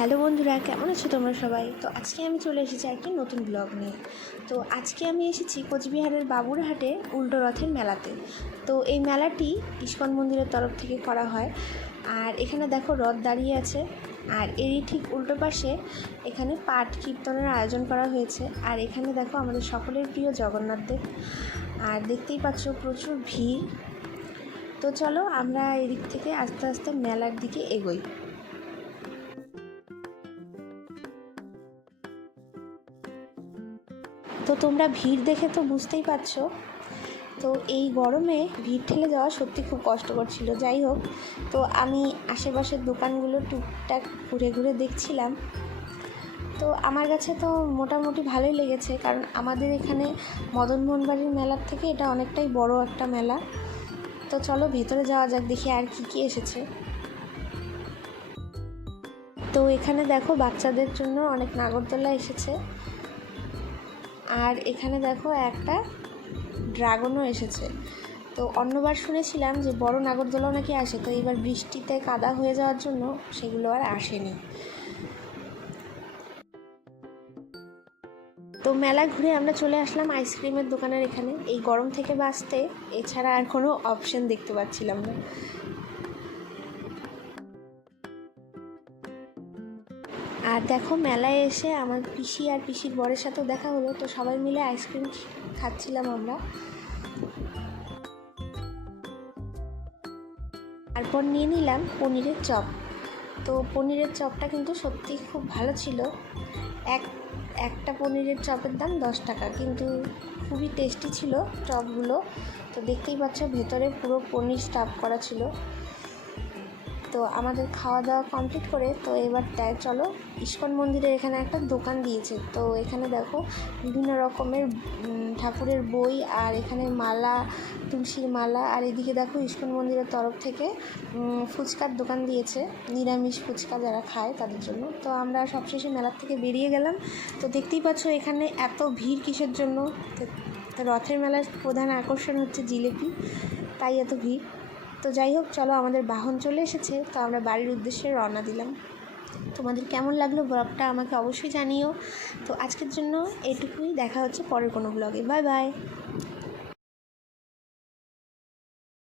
Hello বন্ধুরা, কেমন আছো তোমরা সবাই? তো আজকে আমি চলে এসেছি একটি নতুন ব্লগ নিয়ে। তো আজকে আমি এসেছি কোচবিহারের বাবুরহাটে উল্টো রথের মেলাতে। তো এই মেলাটি ইস্কন মন্দিরের তরফ থেকে করা হয়। আর এখানে দেখো রথ দাঁড়িয়ে আছে। আর এরই ঠিক উল্টো পাশে এখানে পাঠ কীর্তনের আয়োজন করা হয়েছে। আর এখানে দেখো আমাদের সকলের প্রিয় জগন্নাথ দেব। আর দেখতেই পাচ্ছ প্রচুর ভিড়। তো চলো আমরা এদিক থেকে আস্তে আস্তে মেলার দিকে এগোই। তো তোমরা ভিড় দেখে তো বুঝতেই পারছ। তো এই গরমে ভিড় ঠেলে যাওয়া সত্যি খুব কষ্টকর ছিল। যাই হোক, তো আমি আশেপাশের দোকানগুলো টুকটাক ঘুরে ঘুরে দেখছিলাম। তো আমার কাছে তো মোটামুটি ভালোই লেগেছে, কারণ আমাদের এখানে মদনমোহন বাড়ির মেলার থেকে এটা অনেকটাই বড় একটা মেলা। তো চলো ভেতরে যাওয়া যাক, দেখি আর কি কি এসেছে। তো এখানে দেখো, বাচ্চাদের জন্য অনেক নাগরদোলা এসেছে। আর এখানে দেখো একটা ড্রাগনও এসেছে। তো অন্যবার শুনেছিলাম যে বড় নাগরদোলাও নাকি আসে, তো এবার বৃষ্টিতে কাদা হয়ে যাওয়ার জন্য সেগুলো আর আসেনি। তো মেলা ঘুরে আমরা চলে আসলাম আইসক্রিমের দোকানের এখানে। এই গরম থেকে বাঁচতে এছাড়া আর কোনো অপশন দেখতে পাচ্ছিলাম না। আর দেখো মেলায় এসে আমার পিসি আর পিসির বরের সাথেও দেখা হলো, তো সবাই মিলে আইসক্রিম খাচ্ছিলাম আমরা। তারপর নিয়ে নিলাম পনিরের চপ। তো পনিরের চপটা কিন্তু সত্যি খুব ভালো ছিল। এক, একটা পনিরের চপের দাম দশ টাকা, কিন্তু খুবই টেস্টি ছিল চপগুলো। তো দেখতেই পাচ্ছ ভেতরে পুরো পনির স্টাফ করা ছিল। তো আমাদের খাওয়া দাওয়া কমপ্লিট করে তো এবার তাই চলো ইস্কন মন্দিরের এখানে একটা দোকান দিয়েছে। তো এখানে দেখো বিভিন্ন রকমের ঠাকুরের বই আর এখানে মালা, তুলসীর মালা আর এদিকে দেখো ইস্কন মন্দিরের তরফ থেকে ফুচকার দোকান দিয়েছে। নিরামিষ ফুচকা যারা খায় তাদের জন্য। তো আমরা সবশেষে মেলার থেকে বেরিয়ে গেলাম। তো দেখতেই পাচ্ছ এখানে এত ভিড় কিসের জন্য? রথের মেলার প্রধান আকর্ষণ হচ্ছে জিলেপি, তাই এত ভিড়। তো যাই হোক, চলো আমাদের বাহন চলে এসেছে, তো আমরা বাড়ির উদ্দেশ্যে রওনা দিলাম। তোমাদের কেমন লাগল ব্লগটা আমাকে অবশ্যই জানিও। তো আজকের জন্য এটুকুই, দেখা হচ্ছে পরের কোনো ব্লগে বাই বাই